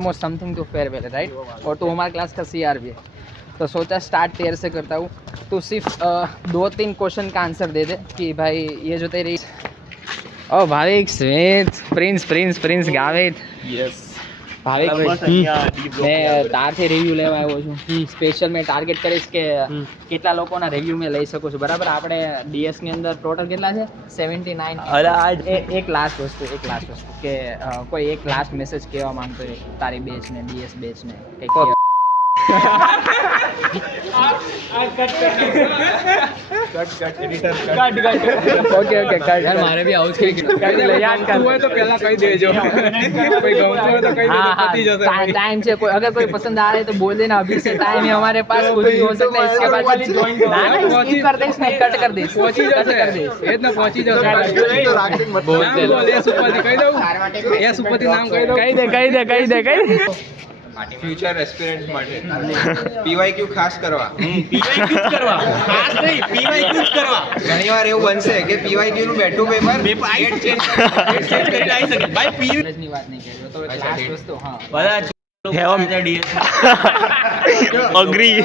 Almost something to farewell right, और तू हमारे क्लास का CR भी है, तो सोचा स्टार्ट तेरे से करता हूँ। तो सिर्फ 2-3 क्वेश्चन का आंसर दे दे कि भाई ये जो तेरी ओ Bhavik Smit Prince Prince Prince Gavit yes Bhavik મેં તારથી રિવ્યુ લેવા આવ્યો છું સ્પેશિયલ. મેં ટાર્ગેટ કરીશ કે કેટલા લોકોના રિવ્યુ મેં લઈ શકું છું, બરાબર. આપણે DS ની અંદર ટોટલ કેટલા છે 79. એક લાસ્ટ વસ્તુ કે કોઈ એક લાસ્ટ મેસેજ કહેવા માંગતો હોય તારી બેચ ને DS બેચ ને કંઈક મારે બી આવું છે તો પહેલા કહી દેજો. टाइम से कोई अगर कोई पसंद आ रहा है तो बोल देना, अभी से टाइम है हमारे पास, कुछ भी हो सकता है. इसके बाद स्किप कर दे, इसमें कट कर दे, इतना पहुंची जाओ. कही दे ફ્યુચર એસ્પિરન્ટ્સ માટે PYQ ખાસ કરવા ખાસ નહીં, PYQ જ કરવા. ઘણીવાર એવું બનશે કે PYQ નું બેઠું પેપર આવી શકે ભાઈ. PU ની વાત નહીં કરી તો લાસ્ટ વસ્તુ. હા બધા અગ્રી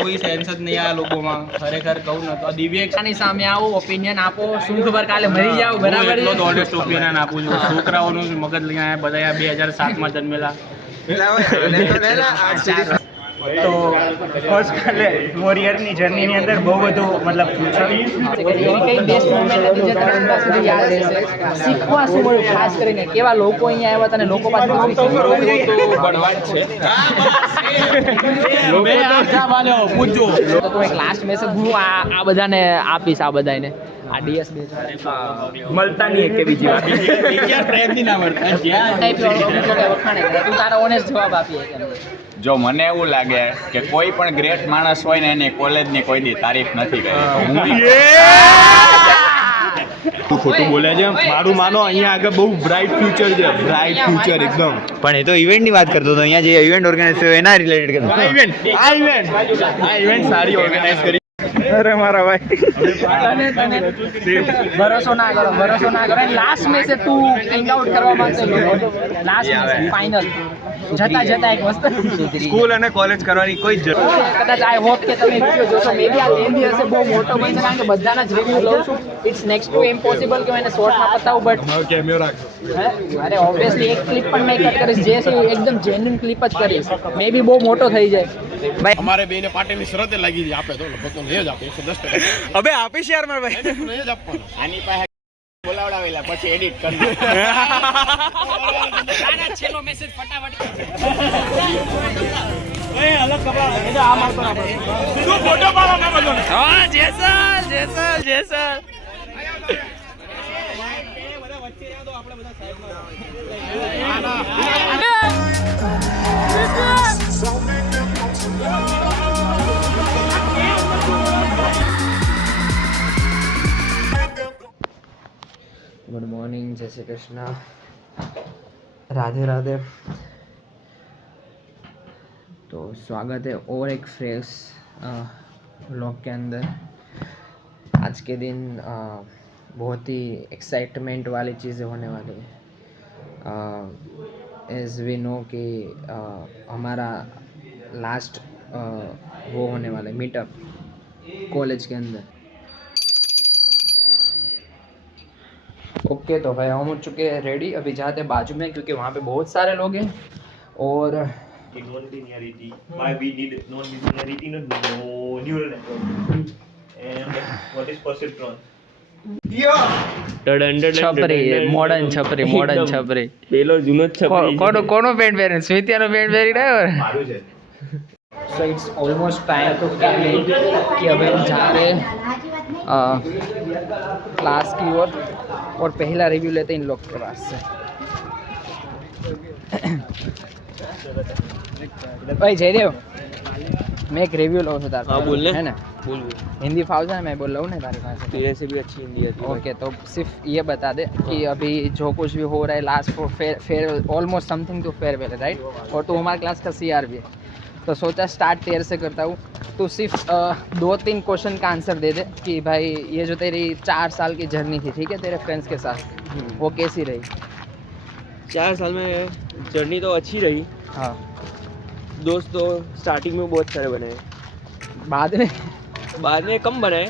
કોઈ સેન્સ જ નહીં આ લોકોમાં. ખરેખર કહું ને તો દિવ્યની સામે આવો, ઓપિનિયન આપો. શું ખબર કાલે મરી જાવ, બરાબર. એટલો ઓનેસ્ટ ઓપિનિયન આપું છું. છોકરાઓનું મગજ લઈને આવ્યા બધા 2007 જન્મેલા. તો ફર્સ્ટ કાલે વોરિયરની જર્નીની અંદર બહુ બધું મતલબ શીખવા શું મળ્યું, ખાસ કરીને કેવા લોકો અહીંયા આવ્યા હતા અને લોકો પાસે તો એક લાસ્ટ મેસેજ હું આ બધાને આપીશ, આ બધાને આ DS બે મળતા નહીં કે બીજી વાત પ્રેમથી ના મળતા. તું તારો ઓનેસ્ટ જવાબ આપીએ કે જો મને એવું લાગે કે કોઈ પણ ગ્રેટ માણસ હોય ને એની કોલેજની કોઈ દી તારીફ નથી કરી. ખોટું બોલે છે. મારું માનો અહીંયા આગળ બહુ બ્રાઇટ ફ્યુચર છે, બ્રાઇટ ફ્યુચર એકદમ. પણ એ તો ઇવેન્ટની વાત કરતો હતો. અહીંયા જે ઇવેન્ટ ઓર્ગેનાઇઝ થયો એના રિલેટેડ કરતો. આ ઇવેન્ટ સારી ઓર્ગેનાઇઝ કરી. અરે મારા ભાઈ ભરોસો ના કરો. લાસ્ટ મેસેજ તું પિંગ આઉટ કરવા માંગતો લાસ્ટ મેસેજ ફાઇનલ જતા એક વસ્તુ સ્કૂલ અને કોલેજ કરવાની કોઈ જરૂર કદાચ આઈ હોપ કે તમે વિડિયો જોશો. મે બી આ લેન્ધી હશે, બહુ મોટો બનશે કારણ કે બધાના જ રિવ્યુ લઉં છું. ઇટ્સ નેક્સ્ટ ટુ ઇમ્પોસિબલ કે એને શોર્ટમાં બતાવું, બટ કેમેરા અરે ઓબ્વિયસલી એક ક્લિપ પણ નહીં કટ કરીશ, જે છે એકદમ જેન્યુઇન ક્લિપ જ કરીશ. મે બી બહુ મોટો થઈ જાય ભાઈ. અમારે બેને પાર્ટીની શરતે લાગી છે. આપે તો લગભગ તો લઈ જ આપે 110%. અબે આપીશ યાર મારા ભાઈ. લઈ જ આપવાનો. આની પાસે બોલાવડાવેલા પછી એડિટ કરી આના છેલ્લો મેસેજ ફટાફટ અલગ કપડા આ મારતો ના પડે. તું ફોટો પાડો ના બધો. હા જેસલ गुड मॉर्निंग, जय श्री कृष्णा, राधे राधे. तो स्वागत है और एक फ्रेश व्लॉग के अंदर. आज के दिन बहुत ही एक्साइटमेंट वाली चीज़ें होने वाली है. एज वी नो कि हमारा लास्ट वो होने वाला है मीटअप कॉलेज के अंदर. ओके तो भाई हम हो चुके हैं रेडी. अभी जाते हैं बाजू में क्योंकि वहाँ पे बहुत सारे लोग हैं और non-linearity. Why we need non-linearity, not neural network. And what is perceptron? છપરી મોડર્ન છપરી પેલો જૂનો જ છપરી. કોનો પેન્ટ પહેરે? સ્મિતિયાનો પેન્ટ પહેરી ડ્રાઈવર. मारू है. So it's almost time to कि अब हम जा रहे हैं क्लास की ओर और पहला रिव्यू लेते हैं इन लोग के पास से. भाई जयदेव, मैं एक रिव्यू लूँ तार. हाँ बोल ले. है ना, बोल. हिंदी फाउज है, मैं बोल रहा हूँ ना तारे पास. तेरे से भी अच्छी हिंदी आती है. ओके तो सिर्फ ये बता दे कि अभी जो कुछ भी हो रहा है last for fair almost something to farewell right, और तू हमारे क्लास का CR भी है, तो सोचा स्टार्ट तेरे से करता हूँ. तो सिर्फ 2-3 क्वेश्चन का आंसर दे दे कि भाई ये जो तेरी 4 साल की जर्नी थी, ठीक है, तेरे फ्रेंड्स के साथ, वो कैसी रही. 4 साल में जर्नी तो अच्छी रही। हाँ दोस्त तो स्टार्टिंग में बहुत सारे बने, बाद में कम बने,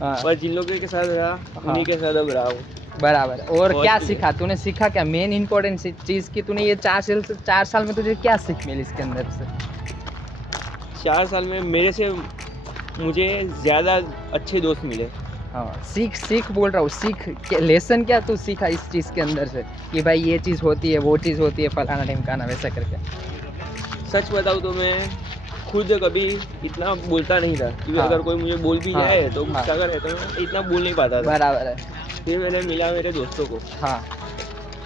हाँ पर जिन लोगों के साथ रहा उन्हीं के साथ अब रहा हूँ। बराबर। और बहुत क्या कुछ। सीखा तूने? सीखा क्या मेन इम्पोर्टेंट चीज़ की तूने ये 4 साल में तुझे क्या सीख मिली इसके अंदर से? 4 साल में मेरे से मुझे ज़्यादा अच्छे दोस्त मिले। हाँ सीख बोल रहा हूँ, सीख लेसन क्या तू सीखा इस चीज़ के अंदर से कि भाई ये चीज़ होती है, वो चीज़ होती है, फलाना ढिमकाना वैसा करके? सच बताऊँ तो मैं खुद कभी इतना बोलता नहीं था, क्योंकि हाँ। अगर कोई मुझे बोल भी हाँ। जाए तो हाँ। गुस्सा करे तो मैं इतना बोल नहीं पाता था। बराबर है। फिर मैंने मिला मेरे दोस्तों को हाँ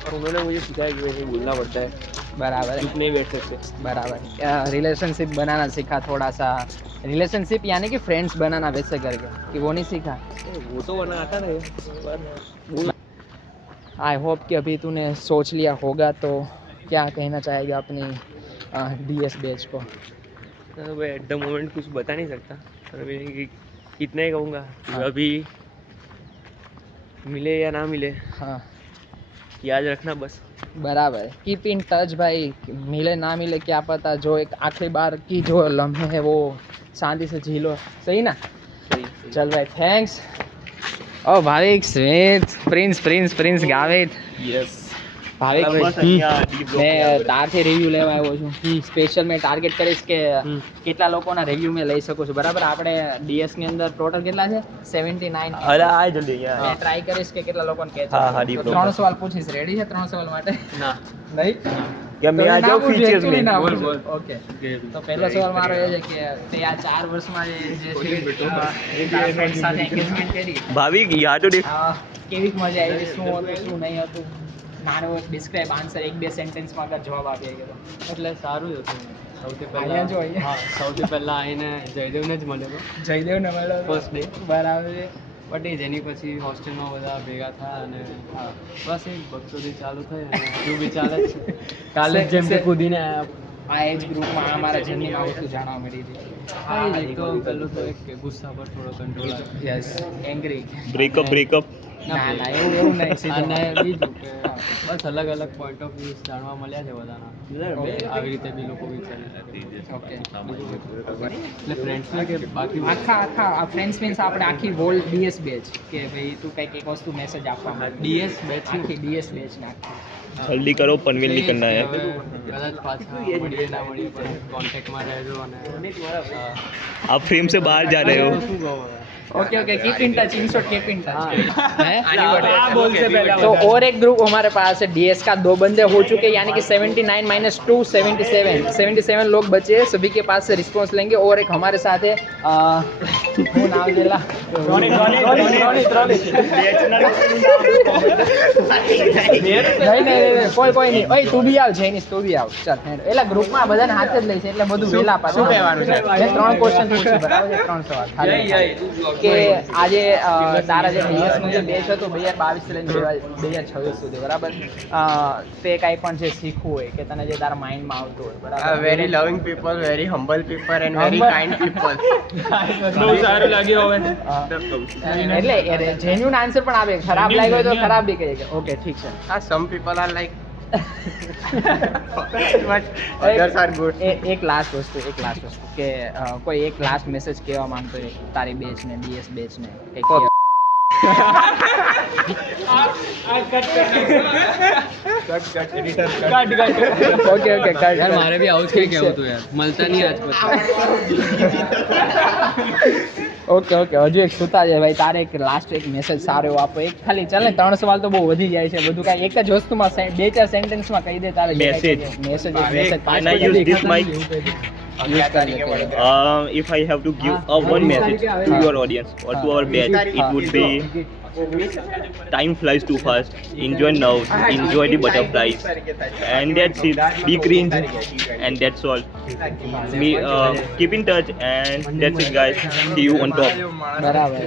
और उन्होंने मुझे सिखाया कि वैसे बोलना पड़ता है, बराबर चुप है। नहीं बैठ सकते। बराबर। रिलेशनशिप बनाना सीखा थोड़ा सा, रिलेशनशिप यानी कि फ्रेंड्स बनाना वैसे करके, कि वो नहीं सीखा? वो तो बना आता रहे, पर बोलना आई होप कि अभी तूने सोच लिया होगा, तो क्या कहना चाहेगा अपनी DS बैच को? मैं एट द मोमेंट कुछ बता नहीं सकता, पर मैं इतना ही कहूँगा कि हाँ। अभी मिले या ना मिले, हाँ याद रखना बस। बराबर है। कीप इन टच भाई, मिले ना मिले क्या पता, जो एक आखिरी बार की जो लम्हे है वो शांति से जी लो, सही ना? सही। चल भाई, थैंक्स। ओ भाविक, स्मित, પ્રિન્સ ગાવિત, ભાવિક મેં તારથી રિવ્યૂ લેવા આવ્યો છું. સ્પેશિયલ મેં ટાર્ગેટ કરીશ કે કેટલા લોકોના રિવ્યૂ મેં લઈ શકું છું, બરાબર? આપણે DS ની અંદર ટોટલ કેટલા છે? 79. અરે આ જલ્દી મેં ટ્રાય કરીશ કે કેટલા લોકોને catch હા, આવે. deep તો 3 સવાલ પૂછીશ. રેડી છે 3 સવાલ માટે? ના નહીં કે મેં આ જો ફીચર્સ મેં ઓકે. તો પહેલો સવાલ મારો એ છે કે તે આ 4 વર્ષમાં જે તારા friend સાથે engagement કરી, ભાવિક યા તો દેખ કેવી મજા આવી, શું હતું શું નહીં હતું, નાનો ડિસ્ક્રાઇબ આન્સર 1-2 સેન્ટેન્સમાં અગર જવાબ આપી શકે તો. એટલે સારું જ હતું. સૌથી અહીંયા જો પહેલાં અહીંયા હા સૌથી પહેલાં આવીને જયદેવને જ મળ્યો જયદેવને મળ્યો ફર્સ્ટ ડે. બરાબર છે. બટ એ જેની પછી હોસ્ટેલમાં બધા ભેગા થયા અને હા બસ એ બકચોદી ચાલુ થઈ અને હજુ બી ચાલે જ છે. કાલે જ જેમ કે કૂદીને આવ્યા. આ એજ ગ્રુપમાં અમારા જર્નીમાં વસ્તુ જાણવા મળી હતી. એક તો પહેલું તો એક કે ગુસ્સા પર થોડો કંટ્રોલ આવ્યો. Yes, angry. બ્રેકઅપ ના ના એવું નહીં સીધું. અને બીજું કે બસ અલગ અલગ પોઈન્ટ ઓફ વ્યૂઝ જાણવા મળ્યા છે બધાના. આવી રીતે બી લોકો વિચારી શકે. ઓકે. એટલે ફ્રેન્ડ્સને કે બાકી આખા આ ફ્રેન્ડ્સ મીન્સ આપણે આખી હોલ DS બેચ કે ભાઈ તું કંઈક એક વસ્તુ મેસેજ આપવા માંગે. DS બેચ આખી DS બેચ નાખી. જલ્દી કરો પનવેલ નીકળના હે કદાચ પાછા મળીએ ના મળીએ પણ કોન્ટેક્ટમાં રહેજો અને आप फ्रेम से बाहर जा रहे हो શું કહો હવે? Okay okay keep in touch, in short keep in हाँ। टच. तो और एक ग्रुप हमारे पास है DS का. 2 बंदे हो चुके यानी कि 79 - 2 77 लोग बचे हैं. सभी के पास से रिस्पॉन्स लेंगे. और एक हमारे साथ है वो नाम लेला नहीं कोई नहीं. ओए તું બી આવ, જૈનિશ તું બી આવ. ચાલ એલા ગ્રુપમાં બધાને હાથ જ લઈ છે એટલે બધું વેલા પાછું. શું કહેવાનું છે? મેં 3 ક્વેશ્ચન પૂછ્યું, બરાબર છે? 3 સવાલ ખાલી. કે આજે તારા જે DS નું જે બેચ હતું 2022 થી લઈને 2026 સુધી, બરાબર? તે કાંઈ પણ જે શીખવું હોય કે તને જે તારા માઇન્ડમાં આવતું હોય, બરાબર? વેરી લવિંગ people, very humble people and very Humble. Kind people. બહુ સારું લાગ્યું હવે. એટલે જેન્યુન આન્સર પણ આપે. ખરાબ લાગ્યો હોય તો ખરાબ બી કહીએ કે ઓકે ઠીક છે. Some people are like others are good. એક લાસ્ટ વસ્તુ કે કોઈ એક લાસ્ટ મેસેજ કહેવા માંગતો હોય તારી બેચ ને, DS બેચ ને કંઈક કહેવા. ઓકે ઓકે યાર મારે બી આવું જ કંઈ કહેવું હતું યાર, મળતા નહીં આજ પછી. ઓકે હજુ એક સુતા છે ભાઈ. તારે એક લાસ્ટ એક મેસેજ સારો એવો આપો. એક ખાલી ચાલ ને, 3 સવાલ તો બહુ વધી જાય છે. બધું કાંઈ એક જ વસ્તુમાં 2-4 સેન્ટેન્સમાં કહી દે તારે. Message. Message Can I use this mic? If I have to give one message to your audience or to our batch, it would be time flies too fast. Enjoy now, enjoy the butterflies, and that's it. Be cringe, and that's all. Keep in touch, and that's it, guys. See you on top. बराबर.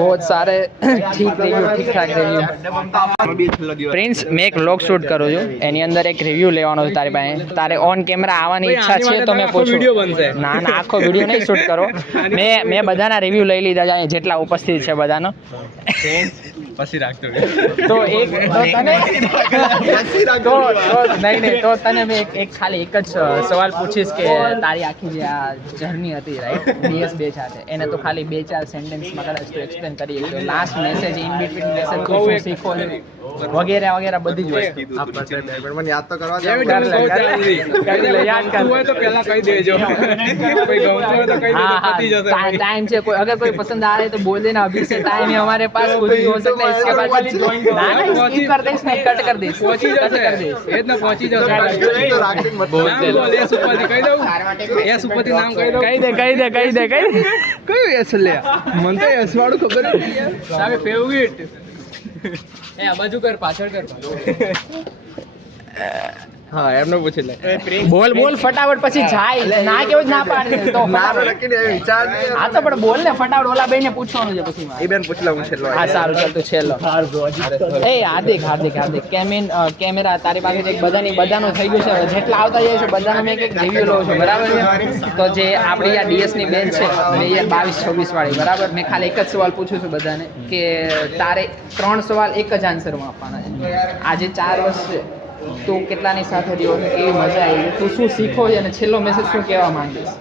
बहुत सारे ठीक ઠાક review. Prince, મેં એક vlog shoot કરું છું, એની અંદર એક રિવ્યુ લેવાનો છે તારી પાસે. તારે ઓન કેમેરા આવવાની ઈચ્છા છે તો મેં પૂછું. ના આખો વિડીયો નહીં શૂટ કરો. મેં બધાના રિવ્યુ લઈ લીધા છે, જેટલા ઉપસ્થિત છે બધાનો. પછી રાખતો તો એક તો તને તો નહીં તો તને મેં એક ખાલી એક જ સવાલ પૂછીશ કે તારી આખી જે આ જર્ની હતી રાઈટ DS2 સાથે એને તો ખાલી 2-4 સેન્ટેન્સમાં કદાચ તું એક્સપ્લેન કરી તો last message in between message તું શું શીખો વગેરે વગેરે બધી જ વસ્તુ મને યાદ તો કરવા યાદ કર તો પહેલા કહી દેજો કોઈ ગમતું હોય તો કહી દે તો પતી જશે टाइम से कोई अगर कोई पसंद आ रहा है तो बोल देना अभी से टाइम है हमारे पास कुछ भी हो सकता है इसके बाद ना स्किप कर दे इसमें कट कर दे પહોંચી જશે એ જ ને પહોંચી જશે નામ બોલ એસ ઉપરથી કહી દઉં એસ ઉપરથી નામ કહી દઉં कही दे કયું એસ લે મને તો એસ વાળું ખબર જ નહીં તારે ફેવરિટ એ આ બાજુ કર પાછળ કર હા એમને પૂછી લે बोल फटाफट પછી જાય ના કેવું જ ના પાડે તો વિચાર હા તો પણ બોલ ને ફટાફટ ઓલા બેને પૂછવાનું છે પછી એ બેન પૂછ લઉં છેલ્લો હા સારું ચાલ તો છેલ્લો એ હાર્દિક કેમેરા તારી પાસે એક બધાનું થઈ ગયું છે જેટલા આવતા જાય છે બધાનો મેં એક રિવ્યુ લઉં છું બરાબર છે તો જે આપણી આ DS ની બેન છે 2022-26 વાળી બરાબર મેં ખાલી એક જ સવાલ પૂછું છું બધાને કે તારે 3 સવાલ એક જ આન્સરમાં આપવાના છે આજે 4 વર્ષ છે તું કેટલાની સાથે રહ્યો છે કેવી મજા આવી તું શું શીખો છે અને છેલ્લો મેસેજ શું કહેવા માંગીશ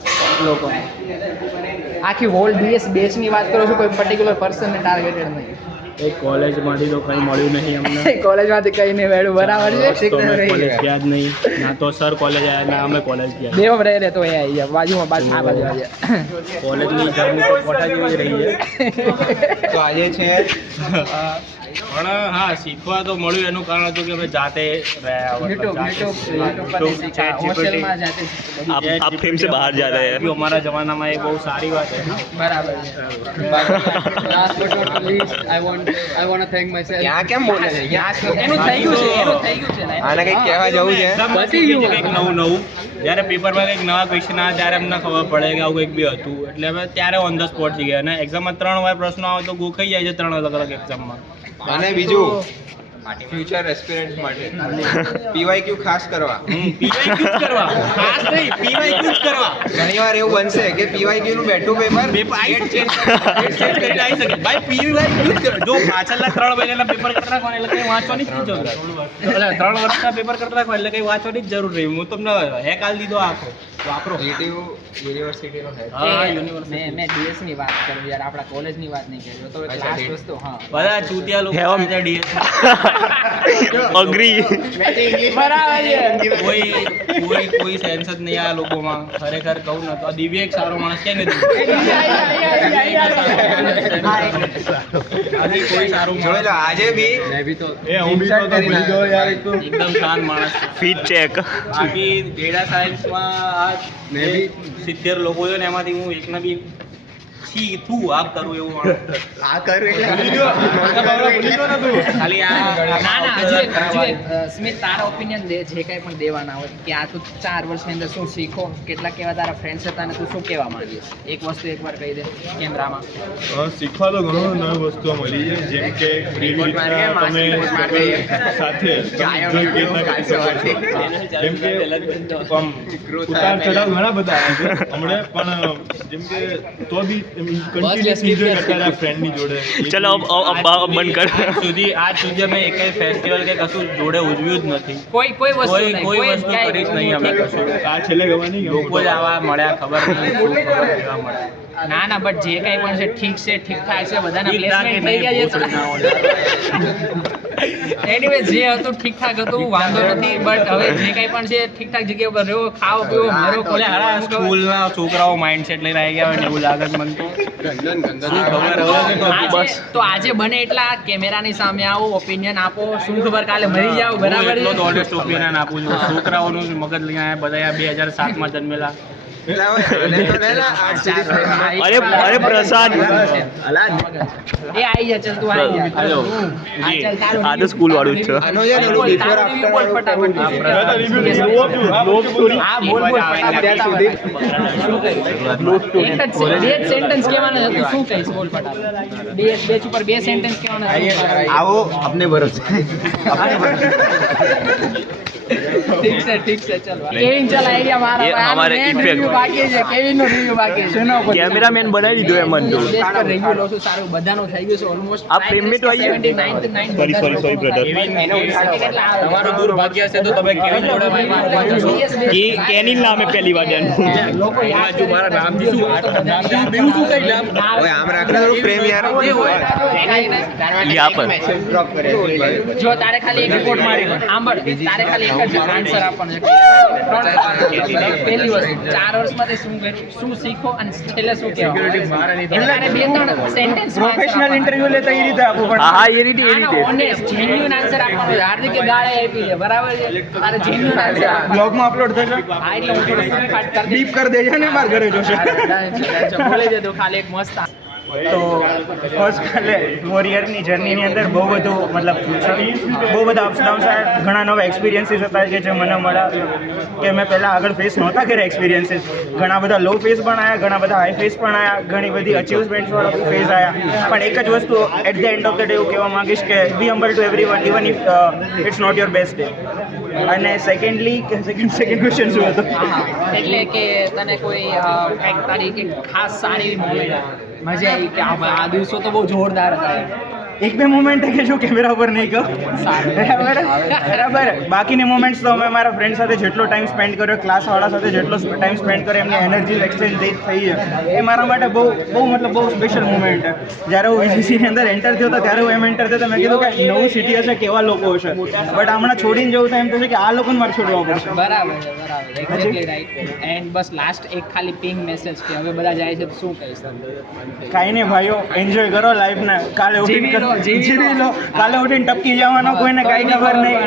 લોકોને આખી હોલ DS બેચની વાત કરું છું કોઈ પર્ટિક્યુલર પર્સનને ટાર્ગેટેડ નહીં એ કોલેજમાંથી તો કંઈ મળ્યું નહીં અમને કોલેજમાંથી કઈ નહીં મેળવ્યું બરાબર છે તો અમે કોલેજ ગયા જ નહીં ના તો સર કોલેજ આવ્યા ના અમે કોલેજ ગયા દેવ રહે તો એ આવી ગયા બાજુમાં આ બાજુ આવી કોલેજની જર્ની તો પોટા જેવી રહી છે તો આજે છે પણ હા શીખવા તો મળ્યું એનું કારણ હતું કે અમે જાતે રહ્યા YouTube પર શીખા હોસ્ટેલમાં જાતે आप फेम से बाहर जा रहे हैं અમારા જમાનામાં એ બહુ સારી વાત છે બરાબર last but not least I want to thank myself ક્યાં કેમ બોલે છે એનું થઈ ગયું છે ને આને કંઈક કહેવા જવું છે કંઈક નવું જ્યારે પેપરમાં કંઈક નવા ક્વેશ્ચન આવે ત્યારે અમને ખબર પડે કે આવું કંઈક બી હતું એટલે અમે ત્યારે ઓન ધ સ્પોટ જઈ ગયા અને એક્ઝામમાં 3 વાર પ્રશ્નો આવે તો ગોખાઈ જાય છે 3 અલગ અલગ એક્ઝામમાં અને બીજું ફ્યુચર એસ્પિરન્ટ્સ માટે PYQ ખાસ કરવા PYQ જ કરવા ખાસ નહીં PYQ જ કરવા ઘણીવાર એવું બનશે કે PYQ નું બેઠું પેપર આવી શકે ભાઈ PYQ જ કરો જો પાછળના 3 મહિનાના પેપર કરતા રાખો એટલે કંઈ વાંચવાની જ જરૂર એટલે 3 વર્ષના પેપર કરતા રાખો એટલે કંઈ વાંચવાની જ જરૂર નહીં હું તમને હેક આલ દીધો આખો વાપરો યુનિવર્સિટીનો હેડ મેં DS ની વાત કરું યાર આપણા કોલેજની વાત નહીં કરી તો એક લાસ્ટ વસ્તુ હા બધા ચૂતિયા લોકો છે DS અગ્રી બરાબર છે કોઈ સેન્સ જ નહીં આ લોકોમાં ખરેખર કહું ને તો દિવ્ય એક સારો માણસ કે નથી કોઈ સારું જોઈ લો આજે બી એ હું બી તો ભૂલી ગયો યાર એક તો એકદમ શાંત માણસ છે. ફીટ ચેક બાકી ડેટા સાયન્સમાં આ 70 લોકો છે ને એમાંથી હું એકને બી તું આપ કરું એવું માણસ. આ કરું ખાલી આ હજુ એક, સ્મિત તારા ઓપિનિયન દે જે કાંઈ પણ દેવાના હોય કે આ તું 4 વર્ષની અંદર શું શીખો કેટલા કેવા તારા ફ્રેન્ડ્સ હતા અને તું શું કહેવા માંગીશ એક વસ્તુ એકવાર કહી દે કેમેરામાં. શીખવા તો ઘણું નવી વસ્તુઓ મળી છે જેમ કે કેવી રીતના તમે સાથે enjoy કેવી રીતના કરી શકો છો. જેમ કે આમ ઉતાર ચઢાવ ઘણા બધા આવે છે હમણાં પણ જેમ કે તો બી કન્ટિન્યુઅસ એન્જોય કરતા રહ્યા ફ્રેન્ડની જોડે. ચલો अब બંધ કર. આજ સુધી અમે એકેય ફેસ્ટિવલ કે કશું જોડે ઉજવ્યું જ નથી. કોઈ વસ્તુ નહીં, કોઈ વસ્તુ કાંઈ કરી જ નહીં અમે કશું. આ છેલ્લે ગવાની લોકો જ આવા મળ્યા ખબર નહીં શું ખબર કેવા મળ્યા. ના બટ જે કાંઈ પણ છે ઠીક ઠાક છે બધાના ઠીક ઠાક પ્લેસમેન્ટ થઈ ગયા છે. એનીવે જે હતું ઠીક ઠાક હતું વાંધો નથી બટ હવે જે કાંઈ પણ છે ઠીક ઠાક જગ્યા પર રહ્યો ખાઓ પીવો મરો ખોલે સ્કૂલના છોકરાઓ માઇન્ડસેટ લઈને આવી ગયા હોય ને એવું લાગે છે મને તો. શું ખબર હવે તો આજે બને એટલા કેમેરાની સામે આવો ઓપિનિયન આપો શું ખબર કાલે મરી જાવ બરાબર એટલો છે? તો ઓનેસ્ટ ઓપિનિયન આપું છું. છોકરાઓનું મગજ લઈને આવ્યા બધા 2007 માં જન્મેલા. અરે પ્રસાદ એ આવી જા ચાલ તું આવી જા હેલો હા, ચાલ, તારું આ તો સ્કૂલ વાળું જ છે. આનો છે ને ઓલું બોલ, before તારું review બોલ after ફટાફટ. રિવ્યુ લોક સ્ટોરી હા બોલ ફટાફટ. એક જ બે સેન્ટેન્સ કહેવાના હતું શું કહીશ બોલ ફટાફટ. બે ઉપર બે સેન્ટેન્સ કહેવાના હતા. આવો अपने भरोसे ઠીક છે ચલો કેવિન ચાલ આઈડિયા મારા ये हमारे इफेक्ट બાકી છે, કેવિનનો રિવ્યુ બાકી છે. કેમેરામેન બનાવી દીધો એમ મને તો. બેસ્ટ પર રિવ્યુ લો છું, સારું બધાનો થઈ ગયું છે ઓલમોસ્ટ. આ પ્રેમની તો આવી. 79 Sorry, brother. તમારું દુર્ભાગ્ય છે તો તમે કેવિન જોડે વાંચો છો. કેનિલ નામે પહેલી વાર જાણ્યું. લોકો યાદ જો મારા નામથી શું નામથી બેવું શું કઈ નામ ઓય આમ રાખને થોડું પ્રેમ યાર. યા પર. જો તારે ખાલી એક રિપોર્ટ મારી સાંભળ, તારે ખાલી એક જ આન્સર આપવાનો છે. પહેલી વસ્તુ 4 વર્ષમાં તે શું કર્યું, શું શીખો અને છેલ્લે શું કહેવાનું. એટલે તારે 2-3 સેન્ટેન્સ પ્રોફેશનલ ઇન્ટરવ્યુ લેતા એ રીતે આપવું પડે. હા એ રીતે ઓનેસ્ટ જેન્યુઇન આન્સર આપવાનો છે. હાર્દિકે ગાળે આપી છે, બરાબર છે, તારે જેન્યુઇન આન્સર બ્લોગમાં અપલોડ થશે. હા એટલે હું થોડું કટ કરી બીપ કરી દેજે ને, મારા ઘરે જોશે. બોલે છે તો ખાલી એક મસ્ત તો ફર્સ્ટ કાલે વોરિયરની જર્નીની અંદર બહુ બધું મતલબ બહુ બધા અપ્સ ડાઉન્સ આવ્યા, ઘણા નવા એક્સપિરિયન્સીસ હતા કે જે મને મળ્યા કે મેં પહેલાં આગળ ફેસ નહોતા કર્યા એક્સપિરિયન્સીસ. ઘણા બધા લો ફેસ પણ આવ્યા, ઘણા બધા હાઈ ફેસ પણ આવ્યા, ઘણી બધી અચીવમેન્ટ્સવાળા ફેસ આવ્યા. પણ એક જ વસ્તુ at the end of the day એવું કહેવા માંગીશ કે be humble to everyone even if it's not your best day. અને સેકન્ડલી સેકન્ડ ક્વેશ્ચન શું હતો? એટલે કે તને કોઈ કંઈક તારી એક ખાસ સારી એવી મોમેન્ટ મજા આવી કે આ દિવસો તો બહુ જોરદાર હતા. એક બે મોમેન્ટ કે જો કેમેરા ઉપર નહીં કહો, બરાબર. બાકીની મોમેન્ટ્સ તો અમે મારા ફ્રેન્ડ સાથે જેટલો ટાઈમ સ્પેન્ડ કર્યો, ક્લાસવાળા સાથે જેટલો ટાઈમ સ્પેન્ડ કર્યો, એમની એનર્જી એક્સચેન્જ થઈ છે, એ મારા માટે બહુ મતલબ બહુ સ્પેશિયલ મોમેન્ટ છે. જ્યારે હું વીસીસીની અંદર એન્ટર થયો હતો ત્યારે હું એમ એન્ટર થયો તો મેં કીધું કે નવું સિટી હશે, કેવા લોકો હશે, બટ હમણાં છોડીને જવું તો એમ થશે કે આ લોકોને મારે છોડવા પડશે. બરાબર છે, બરાબર, exactly right. And bus last એક ખાલી પિંગ મેસેજ કે હવે બધા જાય છે તો શું કહીશ તમને? કાંઈ નહીં ભાઈઓ, એન્જોય કરો લાઈફને. કાલે ઉઠીને જીવી લો, કાલે ઉઠીને ટપકી જવાનો કોઈને કાંઈ ખબર નહીં.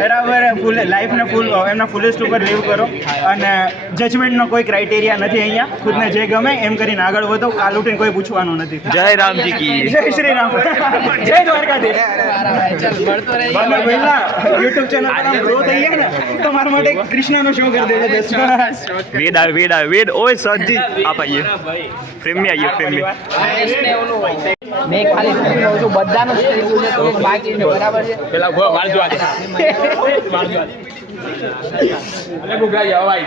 બરાબર, ફૂલ લાઈફને ફૂલ એમના ફૂલેસ્ટ ઉપર લીવ કરો. અને જજમેન્ટનો કોઈ ક્રાઇટેરિયા નથી અહીંયા. ખુદને જે ગમે એમ કરીને આગળ વધો. કાલ ઉઠીને કોઈ પૂછવાનું નથી. જય રામજી કી જય શ્રી રામ, જય દ્વારકાધીશ. ચાલ મળતો રહી મને પહેલા યુટ્યુબ ચેનલ પર આમ ગ્રો થઈ ગયા ને તો મારા માટે કૃષ્ણનો શો કરી દેજો. વેદ આવે વેદ ઓય સજી આપ આઈએ ફ્રેમ में आइए फ्रेम में. મેં ખાલી કહું છું બધાનો જ થઈ ગયું છે તો એક બાકી છે, બરાબર છે. પેલા ગો મારજો આજે મારજો આજે અલે ગુગાઈ આવાઈ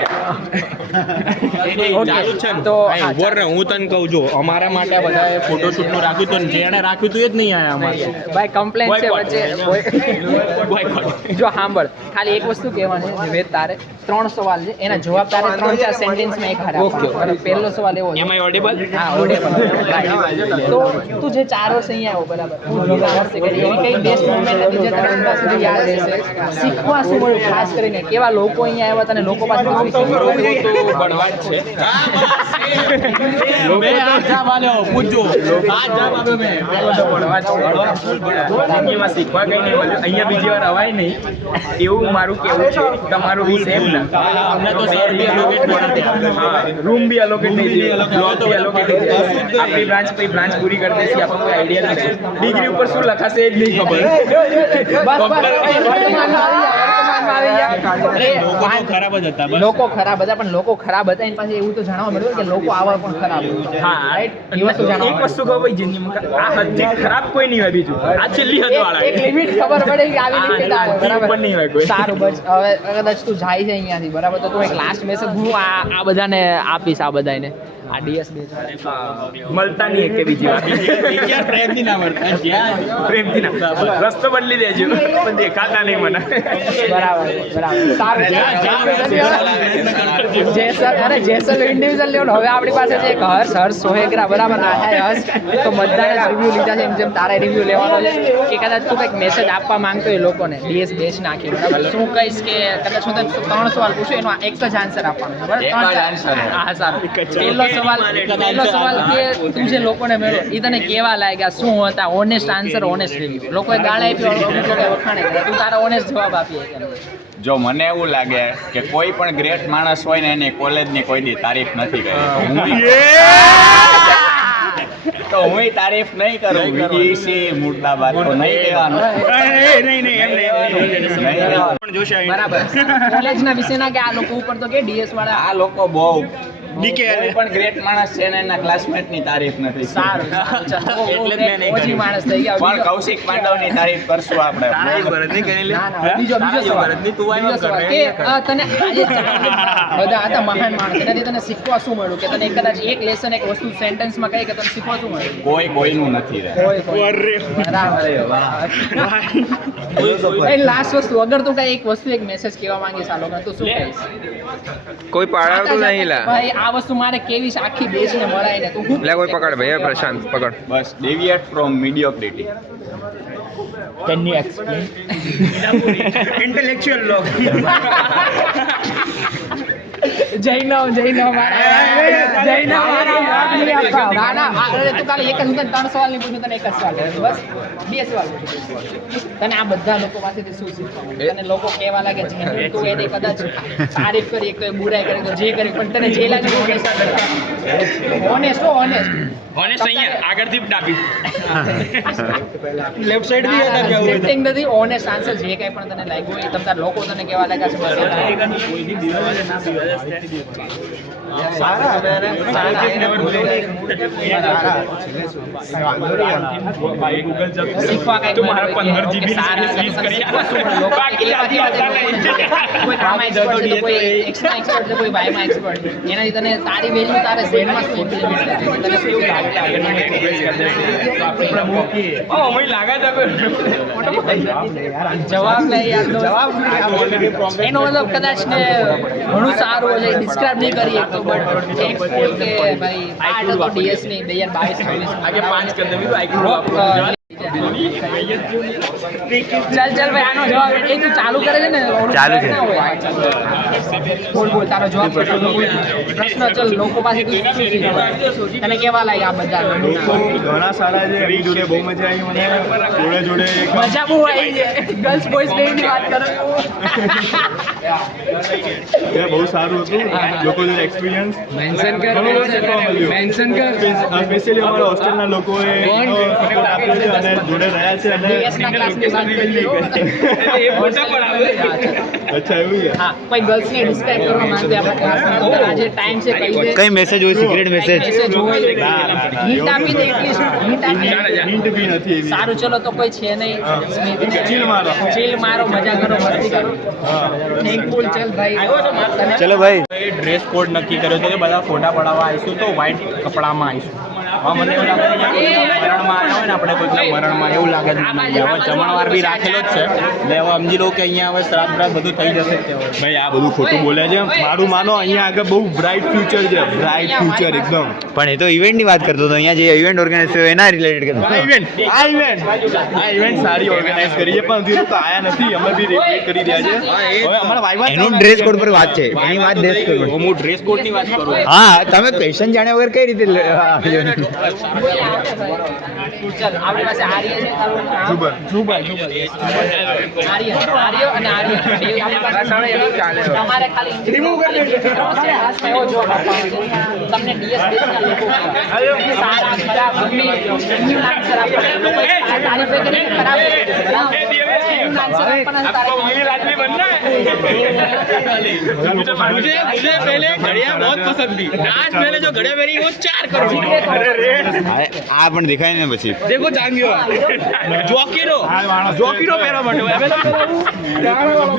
ચાલુ છે ને તો બોર ને હું તને કહું જો અમારા માટે બધાએ ફોટોશૂટ નું રાખ્યું હતું ને જેણે રાખ્યું હતું એ જ નહીં આયા અમારે ભાઈ કમ્પ્લેન છે વચ્ચે. જો સાંભળ, ખાલી એક વસ્તુ કહેવાની છે વેદ, તારે 3 સવાલ છે, એના જવાબ તારે 3-4 સેન્ટેન્સમાં એક હારે આપવાનો. પહેલો સવાલ એવો છે. એમ આઈ ઓડિબલ? હા, ઓડિબલ. તો તું જે 4 વર્ષ અહીંયા આવ્યો, બરાબર, તું કેટલા વર્ષે કરી, એવી કઈ બેસ્ટ મોમેન્ટ હતી જે તને હમણાં સુધી યાદ રહેશે? શીખવા શું મળ્યું ખાસ કરીને? કેવા લોકો અહીંયા આવ્યા તને? લોકો પાસેથી શું શીખવું? તો બળવાન છે મે આ જવાબ આલ્યો પૂછજો આ જવાબ આપ્યો મે તો બળવાન છે. એમાં શીખવા કઈ નહીં મળ્યું. અહીંયા બીજી વાર અવાય નહીં એવું મારું કેવું છે. તમારું બી સેમ ને? અમને તો સર બી એલોકેટ નથી. હા, રૂમ બી એલોકેટ નહીં થયો, બ્લોક બી એલોકેટ નહીં થયો. આપણી બ્રાન્ચ પછી બ્રાન્ચ પૂરી કરી દેશે, આપણને કોઈ આઈડિયા નથી. ડિગ્રી ઉપર શું લખાશે એ જ નહીં ખરાબ જ હતા બસ. લોકો ખરાબ હતા, પણ લોકો ખરાબ હતા એની પાસે એવું તો જાણવા મળ્યું કે લોકો આવા પણ ખરાબ હોય. હા, Right? એ વસ્તુ જાણવા એક વસ્તુ કહો ભાઈ, જિંદગીમાં આ હદથી ખરાબ કોઈ નહીં હોય બીજું. આ છેલ્લી હદ વાળા એક લિમિટ ખબર પડે કે આવી લિમિટ આવે, બરાબર? પણ નહીં હોય કોઈ. સારું, બસ હવે કદાચ તું જાય છે અહીંયાથી, બરાબર, તો તું એક લાસ્ટ મેસેજ હું આ બધાને આપીશ, આ બધાને આ ડીએસ બે મળતા નહીં કે બીજી વાર ક્યાં પ્રેમથી ના મળતા જ્યાં પ્રેમથી ના રસ્તો બદલી દેજો પણ દેખાતા નહીં મને. બરાબર બરાબર સારું. જેસલ, અરે જેસલ ઇન્ડિવિજ્યુઅલ લેવલ. હવે આપણી પાસે છે એક હર્ષ સોહેગરા, બરાબર. આ હર્ષ તો બધાને રિવ્યુ લીધા છે, એમ જેમ તારે રિવ્યુ લેવાનો છે કે કદાચ તું કંઈક મેસેજ આપવા માંગતો હોય લોકોને, ડીએસ બેચ નાખી, બરાબર, શું કહીશ કે કદાચ હું તને 3 સવાલ પૂછું એનો એક જ આન્સર આપવાનો છે, બરાબર? એક જ answer. હા, સારું. પહેલો સવાલ કે તું જે લોકોને મળ્યો એ તને કેવા લાગ્યા, શું હતા? Honest answer, honest review. લોકોએ ગાળા આપી, અમુક લોકોએ વખાણે કર્યા, તું તારા ઓનેસ્ટ જવાબ આપીએ કેમ? જો મને એવું લાગે કે કોઈ પણ ગ્રેટ માણસ હોય ને એની કોલેજની કોઈ દી તારીફ નથી કરી, તો હું તારીફ નહીં કરું. વીસી મુર્દાબાદ તો નહીં કહેવાનું. બરાબર. કોલેજના વિશેના કે આ લોકો ઉપર તો કે ડીએસ વાળા આ લોકો બહુ કોઈ પણ ગ્રેટ માણસ છે ને એના ક્લાસમેટ ની તારીફ નથી સારું એટલે જ મેં નહીં કર્યું. માણસ થઈ ગયા પણ કૌશિક પાંડવ ની તારીફ કરશું આપણે ના, ના, બીજો સવાલ કે તને આજે બધા હતા મહાન માણસ એનાથી તને શીખવા શું મળ્યું કે તને કદાચ એક લેસન એક વસ્તુ સેન્ટેન્સમાં કહી કે તને શીખવા શું મળ્યું કોઈનું નથી રહે. લાસ્ટ વસ્તુ અગર તું કઈ એક વસ્તુ એક મેસેજ કહેવા માંગીશ આ લોકોને તો શું કહીશ કોઈ પાડાવતું નહીં લા ભાઈ આ વસ્તુ મારે કેવી છે આખી દેશને મળાઈને તું હું લે કોઈ પકડ ભાઈ પ્રશાંત પકડ બસ deviate from mediocrity. Can you explain? Intellectual log. જૈનવ ના ના અરે તું કાલે એક જ હું તને 3 સવાલ નહીં પૂછું તને એક જ સવાલ પૂછું. બસ 2 સવાલ પૂછું. તને આ બધા લોકો પાસેથી શું શીખવા મળ્યું તને લોકો કહેવા લાગે છે તું એની કદાચ તારીફ કરી તો બુરાઈ કરી તો જે કરી પણ તને જે લાગે ઓનેસ્ટ અહીંયા આગળથી ડાબી લેફ્ટ સાઈડ બી હતા કે આવું સેટિંગ નથી ઓનેસ્ટ આન્સર જે કંઈ પણ તને લાગ્યું હોય તમતાર લોકો તને કહેવા લાગ્યા છે બસ શીખવા કંઈક તું મારા 15 GB કોઈ ભાઈમાં એક્સપર્ટ એનાથી તને તારી વેલ્યુ તારે ઝેડમાં શું ઇમ્પ્લિમેન્ટ તને શું જવાબ નહીં યાર એનો મતલબ કદાચ ને ઘણું સારું હશે ડિસ્ક્રાઇબ નહીં કરી શકતો બટ એક સ્કૂલ કે ભાઈ પાર્ટ હતો ડીએસ ની 2022 આગે 5 કરી દેવી આઈક્યુ ચાલ ભાઈ આનો જવાબ એ તું ચાલુ કરે છે ને ચાલુ છે. બોલ તારો જવાબ પ્રશ્ન ચલ લોકો પાસે તું શું શીખ્યો? તને કેવા લાગે આ બધા લોકો ઘણા સારા છે એમની જોડે બહુ મજા આવી મને જોડે એક મજા બહુ આવી છે ગર્લ્સ બોયઝ બેની વાત કરો બહુ સારું હતું લોકો જોડે એક્સપિરિયન્સ મેન્શન કર સ્પેશિયલી અમારા હોસ્ટેલના લોકોએ support આપ્યો છે અને જોડે રહ્યા છે અને ના ક્લાસની વાત કરી અચ્છા એવું છે હા કોઈ ગર્લ્સ ને ડિસ્ક્રાઇબ કરવા માંગતે આપણા ક્લાસમાં આજે ટાઈમ છે કઈ દે કઈ મેસેજ હોય સિક્રેટ મેસેજ મેસેજ હોય હિન્ટ આપી દે એટલીસ્ટ હિન્ટ આપી દે હિન્ટ બી નથી એવી સારું ચલો તો કોઈ છે નહીં ચીલ મારો ચીલ મારો મજા કરો મસ્તી કરો થેન્કફુલ ચલ ભાઈ ચલો ભાઈ ડ્રેસ કોડ નક્કી કર્યો તો કે બધા ફોટા પડાવવા આવીશું તો વ્હાઈટ કપડામાં આવીશું હવે મને એવું લાગે છે કે મરણમાં આવ્યા હોય ને આપણે કોઈકના મરણમાં એવું લાગે છે મને. હવે જમણવાર બી રાખેલો જ છે એટલે હવે સમજી લો કે અહીંયા હવે શ્રાદ્ધ બ્રાદ્ધ બધું થઈ જશે જ તે હવે. ભાઈ આ બધું ખોટું બોલે છે મારું માનો અહીંયા આગળ બહુ બ્રાઇટ ફ્યુચર છે બ્રાઇટ ફ્યુચર એકદમ પણ એ તો ઇવેન્ટ ની વાત કરતો હતો અહીંયા જે ઇવેન્ટ ઓર્ગેનાઇઝ થયો એના રિલેટેડ કરતો આ ઇવેન્ટ સારી ઓર્ગેનાઇઝ કરી છે પણ હજુ લોકો આયા નથી અમે બી વેઇટ કરી રહ્યા છે હવે અમારા વાયવા એનું ડ્રેસ કોડ પર વાત છે એની વાત ડ્રેસ કોડ પર હું ડ્રેસ કોડની વાત કરું હા તમે ક્વેશ્ચન જાણ્યા વગર કઈ રીતે ચલ આપણી પાસે આર્ય છે તારું નામ આર્ય અને આર્ય બે આપણી પાસે તમારે ખાલી રિમૂવ કરી દેજો એવો જવાબ આપવાનો છે તમને ડીએસ બેચના લોકો સારા ખરાબ ગમે એનું આન્સર આપવાનો લોકો તારીફ કરે કે ખરાબ બરાબર એનું આન્સર આપવાના તારે मुझे पहले घड़ियां बहुत पसंद थी आज मैंने जो घड़ियां पहनी वो 4 करोड़ આ પણ દેખાય ને પછી देखो जांगियो जोकीरो पहरा बटो હવે તો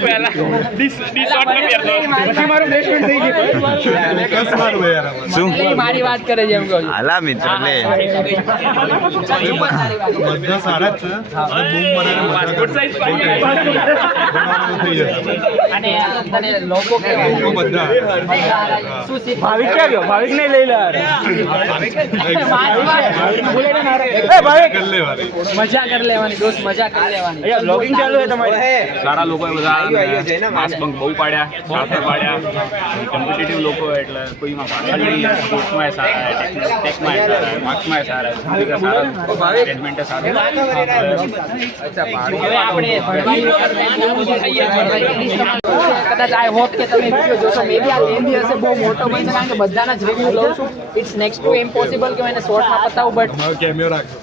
પહેલા ટી શર્ટ ન પહેરતો પછી મારો બ્રેસલેટ થઈ ગયો કસ મારું યાર શું મારી વાત કરે છે એમ કહું છું હાલા મિત્ર લે બધા સારા જ છે બૂમ મારે પાસપોર્ટ સાઈઝ થઈ જશે અને તને લોકો કેવા લોકો બધા શું શીખ ભાવિક ક્યાં ગયો ભાવિક નહીં લઈ લે કરી લેવાની મજા કરી લેવાની દોસ્ત મજા કરી લેવાની અહીંયા બ્લોગિંગ ચાલુ છે તમારી સારા લોકોએ બધા માસ બંક બહુ પાડ્યા સાથે પાડ્યા કોમ્પિટિટિવ લોકો એટલે કોઈમાં પાછળ નહીં સ્પોર્ટ્સમાં સારા ટેકમાં સારા માર્ક્સમાં સારા મેનેજમેન્ટ સારા હવે આપણે કદાચ આઈ હોપ કે તમે વિડિયો જોશો મે બી આ લેન્ધી હશે બહુ મોટો બનશે કારણ કે બધાના જ રિવ્યુ લઉં છું ઇટ્સ નેક્સ્ટ ટુ ઇમ્પોસિબલ કે એને શોર્ટમાં પતાવું બટ કેમેરો રાખજો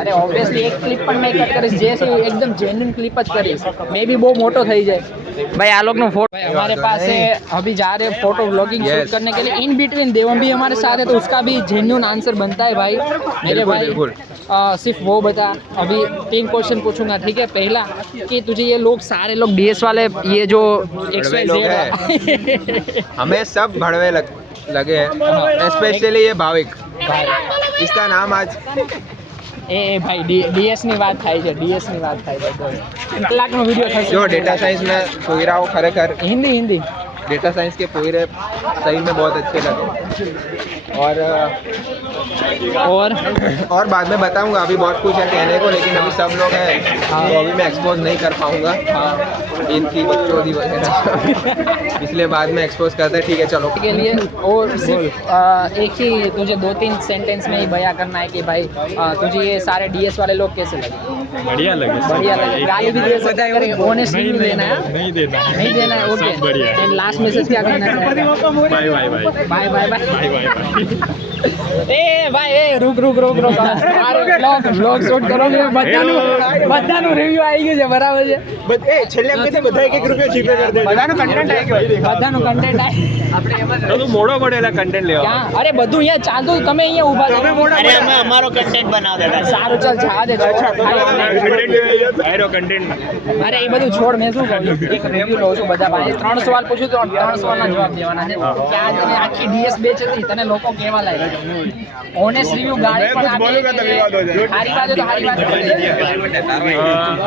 અરે ઓબ્વિયસલી એક ક્લિપ પણ મેં કટ કરીશ જે છે એકદમ જેન્યુઇન ક્લિપ જ કરીશ મે બી બહુ મોટો થઈ જાય भाई आप लोग फोटो हमारे पास है, अभी जा रहे हैं फोटो व्लॉगिंग शूट करने के लिए। इन बिटवीन देवम भी हमारे साथ है, तो उसका भी जेन्युइन आंसर बनता है भाई मेरे भाई। सिर्फ वो बता, अभी 3 क्वेश्चन पूछूंगा, ठीक है? पहला कि तुझे ये लोग सारे लोग डीएस वाले ये जो लोग हैं हमें सब भड़वे लगे हैं, स्पेशली ये भाविक, इसका नाम आज ए भाई ડીએસ ની વાત થાય છે, ડીએસ ની વાત થાય છે, કલાકનો વિડિયો થશે। जो डेटा साइंस में पोईराओ खरेखर हिंदी डेटा साइंस के पोईरे सही में बहुत अच्छे लगे। और बाद में बताऊंगा, अभी बहुत कुछ है कहने को, लेकिन अभी सब लोग हैं तो अभी मैं एक्सपोज नहीं कर पाऊंगा इनकी बकचोदी वगैरह, इसलिए बाद में एक्सपोज करते हैं। ठीक है चलो। के लिए और सिर्फ एक ही तुझे 2-3 सेंटेंस में ही बयां करना है कि भाई तुझे ये सारे डीएस वाले लोग कैसे लगे? बढ़िया लगे, बढ़िया लगे। गाली भी दे सकते हैं, ऑनेस्टली नहीं देना है, नहीं देना है, नहीं देना है। ओके, बढ़िया है। एंड लास्ट मैसेज क्या कहना चाहते हो? Bye bye bye bye bye bye bye bye એ ભાઈ એ રૂક વ્લોગ શૂટ કરો છો, બધાનું રિવ્યુ આવી ગયું છે, બરાબર છે? છેલ્લે અમને બધા 1 રૂપિયો જીપે કરી દે, બધાનું કન્ટેન્ટ આવી ગયું, બધાનું કન્ટેન્ટ આપણે એમાં તો મોડો પડેલા કન્ટેન્ટ લેવા ક્યાં? અરે બધું અહીંયા ચાલતું, તમે અહીંયા ઊભા છો, અરે અમે અમારો કન્ટેન્ટ બનાવ દેતા। સારું ચાલ જવા દે, આયરો કન્ટેન્ટ અરે એ બધું છોડ, મેં શું કહું છું, એક રિવ્યુ લઉં છું બધા પાસે 3 સવાલ પૂછું તો 3 સવાલના જવાબ દેવાના છે કે આ તને આખી ડીએસ બેચ હતી, તને લોકો કેવા લાગ્યા? ઓનેસ્ટ રિવ્યુ ગાડી પણ આપી, સારી વાત તો સારી વાત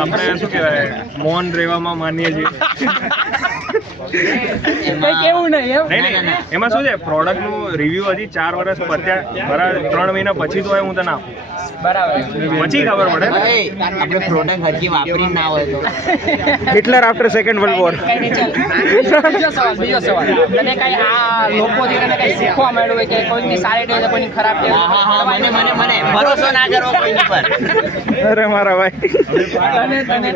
આપણે શું કહેવાય, મૌન રહેવામાં માનીએ છીએ। કઈ કેવું નહીં એમ નહીં એમાં શું છે, પ્રોડક્ટ નું રિવ્યુ હજી 4 વર્ષ પત્યા, બરાબર 3 મહિના પછી તો હું તને આપું, બરાબર, પછી ખબર પડે ને। આપણે પ્રોડક્ટ હરકી વાપરી ના હોય તો Hitler after second world war. કઈ નહીં, ચાલ બીજો સવાલ તને કઈ આ લોકોથી તને કઈ શીખવા મળ્યું હોય કે કોઈની સારી ટેવ છે, કોઈની ખરાબ ટેવ? મને ભરોસો ના કરો કોઈની પર। અરે મારા ભાઈ, તને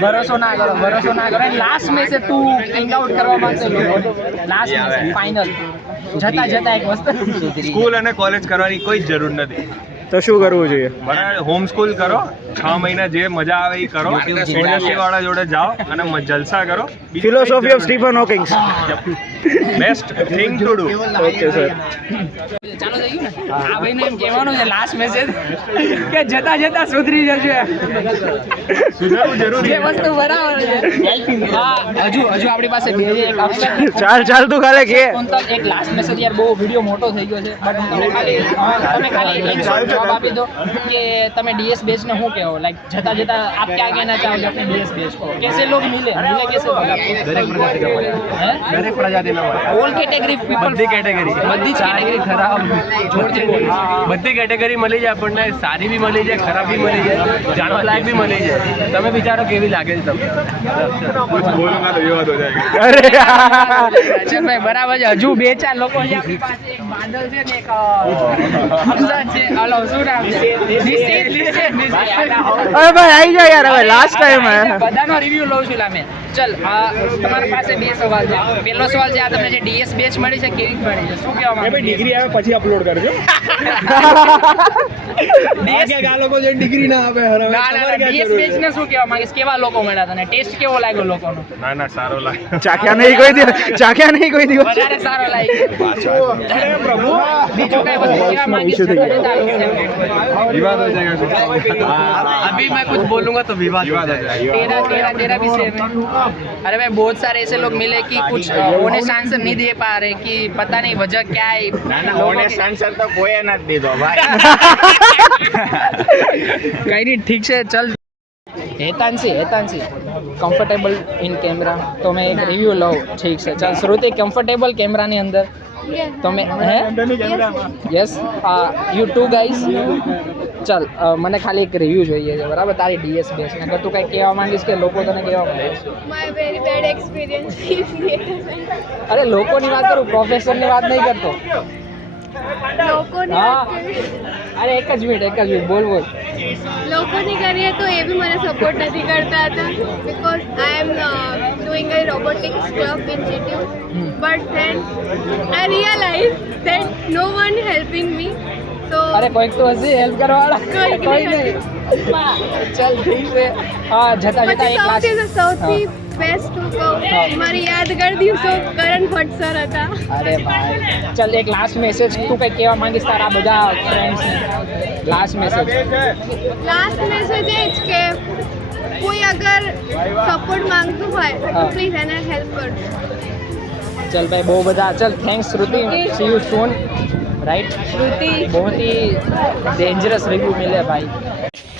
ભરોસો ના કરો। લાસ્ટ મેસેજ તું ફાઇન્ડ આઉટ કરવા માંગતો લોકો, લાસ્ટ મેસેજ ફાઇનલ જતા એક વસ્તુ, સ્કૂલ અને કોલેજ કરવાની કોઈ જ જરૂર નથી, તો શું કરવું જોઈએ? બરાબર હોમ સ્કૂલ કરો, 6 મહિના જે મજા આવે એ કરો, સોનેસી વાળા જોડે જાઓ અને જલસા કરો। Philosophy of Stephen Hawkings, best thing to do. Okay sir. ચાલો થઈ ગયું ને? આ ભાઈને એમ કહેવાનું છે લાસ્ટ મેસેજ કે જતા સુધરી જજો, સુધારવું જરૂરી જે વસ્તુ બરાબર છે। હા, હજુ આપણી પાસે એક ચાલ તું ખાલે કે એક લાસ્ટ મેસેજ, યાર બહુ વિડિયો મોટો થઈ ગયો છે, બટ તમે ખાલી એક શોર્ટ જવાબ આપી દો કે તમે ડીએસ બેચ ને શું કહો, લાઈક જતા આપ क्या कहना चाहोगे अपने डीएस बेच को? कैसे लोग मिले कैसे लोग? દરેક પ્રજાતિના હોય, ઓલ કેટેગરી પીપલ, બધી કેટેગરી ખરાબ જોરથી બોલ, બધી કેટેગરી મળી જાય આપણને, સારી બી મળી જાય, ખરાબ બી મળી જાય, જાણવા લાયક બી મળી જાય। તમે વિચારો કેવી લાગે છે તમને? બોલુંગા તો વિવાદ હો જાયગા। અરે ભાઈ બરાબર છે, હજુ 2-4 લોકો છે આપણી પાસે, એક બાદલ છે ને એક હર્ષદ છે, હલો શું નામ છે? અરે ભાઈ આવી જાઓ યાર, હવે લાસ્ટ ટાઈમ હે, બધાનો રિવ્યુ લઉં છું લામે। ચલ તમારી પાસે 2 સવાલ છે। પહેલો સવાલ છે, આ તમને જે ડીએસ બેચ મળી છે કેવી મળી છે, શું કહેવા માંગો? ડિગ્રી આવે પછી અપલોડ કરજો। ડીએસ આ લોકો જે ડિગ્રી ના આપે ડીએસ બેચ ને શું કહેવા માંગીશ? કેવા લોકો મળ્યા તને? ટેસ્ટ કેવો લાગ્યો લોકોનો? ના સારો લાગે। ચાખ્યા નહીં કોઈ દિવસ વધારે સારો લાગ્યો? પ્રભુ બીજું કઈ વસ્તુ કહેવા માંગીશ? વિવાદ હો જાયગા। अभी मैं कुछ बोलूंगा तो विवाद हो जाएगा। तेरा विषय में, अरे भाई बहुत सारे ऐसे लोग मिले कि कुछ ऑनेस्ट आंसर नहीं दे पा रहे कि पता नहीं वजह क्या है। ઓનેસ્ટ આન્સર તો કોઈએ નથી દીધો ભાઈ। कहीं नहीं, ठीक से चल। हेतांशी कंफर्टेबल इन कैमरा, तो मैं एक रिव्यू लो, ठीक से चल। श्रुति कंफर्टेबल कैमरा ની અંદર તો મેં યસ યુ ટુ ગાઈઝ, ચાલ મને ખાલી એક રિવ્યુ જોઈએ છે, બરાબર? તારી ડીએસ બેચ ને અગર તું કંઈ કહેવા માંગીશ કે લોકો તને કહેવા માંગીશ? My very bad experience. અરે લોકોની વાત કરું, પ્રોફેસરની વાત નહીં કરતો। લોકોની હા, વાત કરીએ- અરે એક જ મિનિટ બોલ લોકોની કરીએ તો એ બી મને સપોર્ટ નથી કરતા હતા, because I am doing a robotics club in GTU, but then I realise that no one helping me, So અરે કોઈક તો હશે હેલ્પ કરવાવાળા કોઈ નહીં ચલ ઠીક છે હા જતા જતા એક ક્લાસ સૌથી બેસ્ટ હું કહું મારી યાદગાર દિવસો કરણ ભટ્ટ સર હતા. અરે ભાઈ ચલ એક લાસ્ટ મેસેજ તું કંઈક કહેવા માંગીશ તારા બધા ફ્રેન્ડ્સને લાસ્ટ મેસેજ એ જ કે કોઈ અગર સપોર્ટ માંગતું હોય તો પ્લીઝ એને હેલ્પ કરજો. चल भाई बहुत बड़ा चल thanks Shruti see you soon right Shruti बहुत ही डेंजरस रिव्यू मिले भाई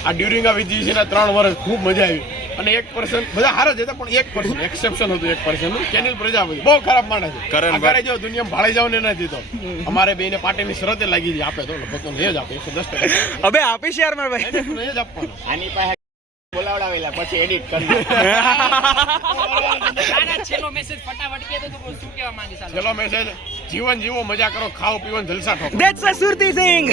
આ ડ્યુરિંગ આ વિજીસીના 3 વર્ષ ખૂબ મજા આવી અને 1% બધા હારા જ હતા પણ 1% એક્સેપ્શન હતું 1% કેનિલ પ્રજાપતિ બહુ ખરાબ માણસ છે અગર જો દુનિયામાં ભાળે જાવ ને નથી તો અમારે બેને પાર્ટીની શરતે લાગી હતી આપે તો લગભગ તો નહીં જ આપે 110% અબે આપીશ યાર માર ભાઈ નહીં જ આપવાનું આની પાસે બોલાવડાવેલા પછી એડિટ કરી છેલ્લો મેસેજ ફટાફટ કહે તો શું કહેવા માંગીશ ચલો મેસેજ જીવન જીવો મજા કરો ખાઓ પીવો જલસા ઠોકો ધેટ્સ અ સુરતી સિંગ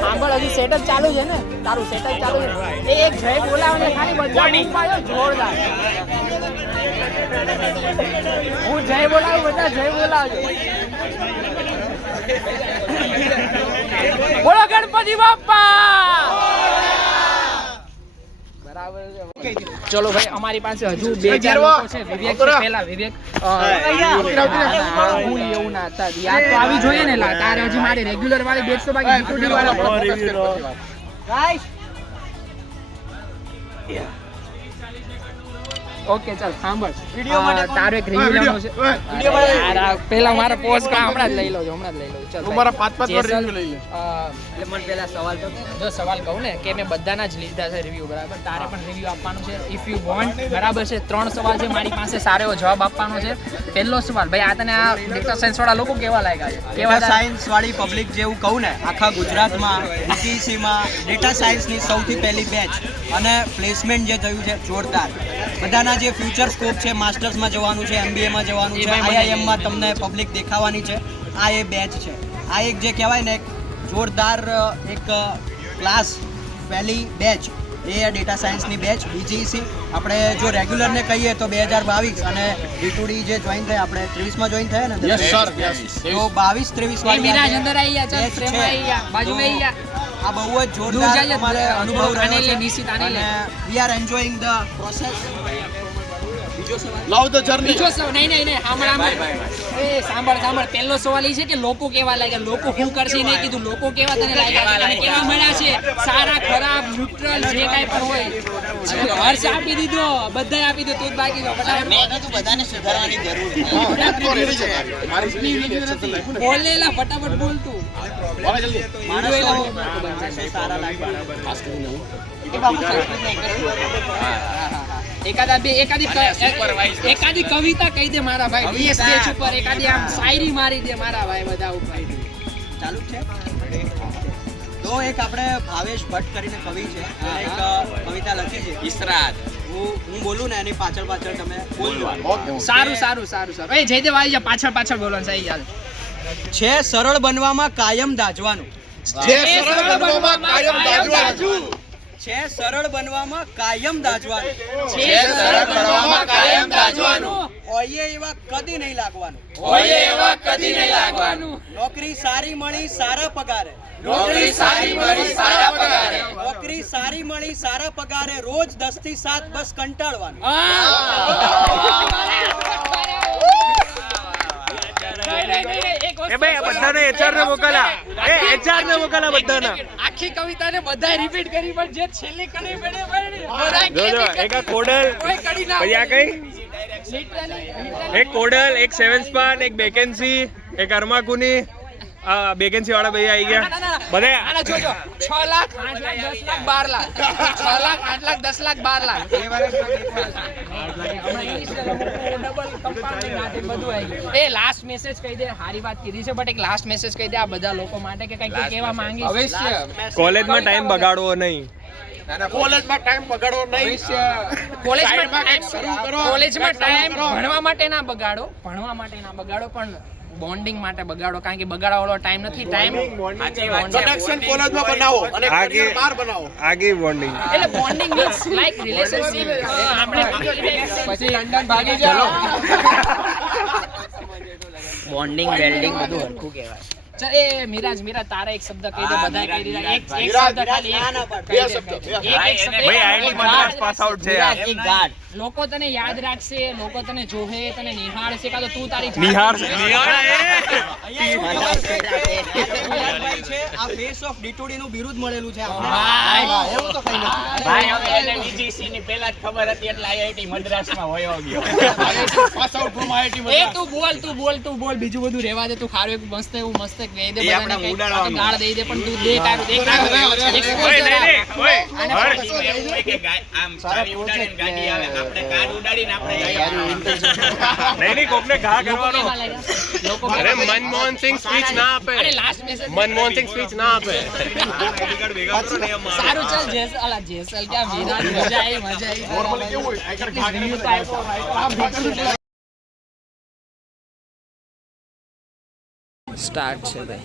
સાંભળ હજી સેટઅપ ચાલુ છે ને તારું સેટઅપ ચાલુ છે એ એક જય બોલાવે ને ખાલી બધા ઉપાયો જોરદાર હું જય બોલાવું બધા જય બોલાવજો બોલો ગણપતિ બાપ્પા બરાબર ચલો ભાઈ અમારી પાસે હજુ 2-4 લોકો છે વિવેક છે પહેલા વિવેક હું એવું ના હતા યાદ તો આવી જોઈએ ને તારે હજી મારી રેગ્યુલર વાળી બેચ તો બાકી જીટુડી વાળા ગાઈસ ઓકે ચાલ સાંભળ તારો એક રિવ્યુ લેવાનો છે પહેલા મારા પોસ્ટ કા હમણાં જ લઈ લો ચાલ તું મારા 5 વાર રિવ્યુ લઈ લે એટલે મને પહેલા સવાલ તો જો સવાલ કહું ને કે મેં બધાના જ લીધા છે રિવ્યુ બરાબર તારે પણ રિવ્યુ આપવાનું છે ઇફ યુ વોન્ટ બરાબર છે 3 સવાલ છે મારી પાસે સારો એવો જવાબ આપવાનો છે પહેલો સવાલ ભાઈ આ તને આ ડેટા સાયન્સ વાળા લોકો કેવા લાગ્યા છે કેવા સાયન્સ વાળી પબ્લિક જેવું કહું ને આખા ગુજરાતમાં DCC માં ડેટા સાયન્સની સૌથી પહેલી બેચ અને પ્લેસમેન્ટ જે થયું છે જોરદાર બધાના જે ફ્યુચર સ્કોપ છે માસ્ટર્સમાં જવાનું છે MBA માં જવાનું છે IIM માં તમને પબ્લિક દેખાવાની છે આ એ બેચ છે આ એક જે કહેવાય ને એક જોરદાર એક ક્લાસ પહેલી બેચ એ ડેટા સાયન્સની બેચ DGC આપણે જો રેગ્યુલરને કહીએ તો 2022 અને D2D જે જોઈન થાય આપણે 23 માં જોઈન થયા ને યસ સર તો 22-23 વાળી મિરાજ અંદર આવી ગયા ચાલ પ્રેમ આવી ગયા બાજુ આવી ગયા આ બહુ જ જોરદાર અમારે અનુભવ રહ્યો છે નિશ્ચિત આને લે we are enjoying the process love the journey બીજો સવાલ નહીં એ સાંભળ પહેલો સવાલ એ છે કે લોકો કેવા લાગ્યા લોકો શું કરશે નહીં કીધું લોકો કેવા તને લાગ્યા તને કેવા મળ્યા છે સારા ખરાબ ન્યુટ્રલ જે કાંઈ પણ હોય હર્ષ આપી દીધો બધાય આપી દો તું જ બાકી છો મેં તો બધાને સુધારવાની જરૂર છે બોલેલા ફટાફટ બોલ તું સારા લાગ્યા એકાદી કવિતા કહી દે મારા ભાઈ DS બેચ ઉપર એકાદી આમ શાયરી મારી દે મારા ભાઈ બધા ઉપર ચાલુ છે તો એક આપણે ભાવેશ ભટ્ટ કરીને કવિ છે એક કવિતા લખી છે ઇસરાત હું બોલું ને એની પાછળ તમે બોલવાનું સારું એ જયદેવ આવી જા પાછળ બોલવાનું સહી યાદ છે સરળ બનવામાં કાયમ દાજવાનું છે સરળ બનવામાં કાયમ દાજવાનું ઓયે એવા કદી નહીં લાગવાનું નોકરી સારી મળી સારા પગારે રોજ 10 થી 7 બસ કંટાળવાનું આખી કવિતાને બધાય રિપીટ કરી પણ જે છેલ્લી કરી પડે એક કોડલ એક 7 સ્પાન એક વેકેન્સી એક અર્માકુની વેકેન્સી વાળા ભાઈ આવી ગયા બધા આના જોજો 6 લાખ 8 લાખ 10 લાખ 12 લાખ 6 લાખ 8 લાખ 10 લાખ 12 લાખ એ લાસ્ટ મેસેજ કહી દે હારી વાત કીધી છે બટ એક લાસ્ટ મેસેજ કહી દે આ બધા લોકો માટે કે કંઈક કેવા માંગી કોલેજમાં ટાઈમ બગાડવો નહીં કોલેજમાં ટાઈમ બગાડો નહીં. કોલેજમાં ટાઈમ ભણવા માટે ના બગાડો, પણ બોન્ડિંગ માટે બગાડો, કારણ કે બગાડવા વાળો ટાઈમ નથી. ટાઈમ પ્રોડક્શન કોલેજમાં બનાવો અને career બહાર બનાવો. આગે બોન્ડિંગ એટલે બોન્ડિંગ મીન્સ લાઈક રિલેશનશિપ. આપણે પછી લંડન ભાગી જાઓ. બોન્ડિંગ વેલ્ડિંગ બધું હરખું કહેવાય. ચાલ એ મિરાજ તારે એક શબ્દ કહી દે, બધા કહી દીધા. એક શબ્દ ખાલી એક શબ્દ. ભાઈ આઈઆઈટી મદ્રાસ પાસ આઉટ છે યાર. લોકો તને યાદ રાખશે, લોકો તને જોહે, તને નિહાળશે, કાં તો તું તારી નિહાળશે. વિરાટભાઈ છે, આ ફેસ ઓફ ડીટોડી નું બિરુદ મળેલું છે આપણે. એવું તો કઈ નથી ભાઈ હવે એને બીજીસી ની પહેલા જ ખબર હતી એટલે આઈઆઈટી મદ્રાસમાં વયો ગયો. પાસ આઉટ ફ્રોમ આઈઆઈટી એ મદ્રાસ. તું બોલ બીજું બધું રહેવા દે. તું ખારું એક મસ્ત એવું મસ્ત કહી દે, એ આપણે બધાને ઉડાડવાનું. ગાળ દઈ દે, પણ તું દે તારું ઓય નહીં કે આમ સારી ઉડાડીને ગાડી આવે, આપણે કાર ઉડાડીને આપણે નહીં કોકને ઘા કરવાનો. અરે મનમોહન સિંહ સ્પીચ ના આપે. Last message Manmohan Singh speech ના આપે. સારું ચાલ જેસલ ક્યાં વિરાટ મજા આવી નોર્મલી કેવું હોય આઈ ઘા કરીને બધા સ્ટાર્ટ છે ભાઈ.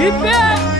Hit back!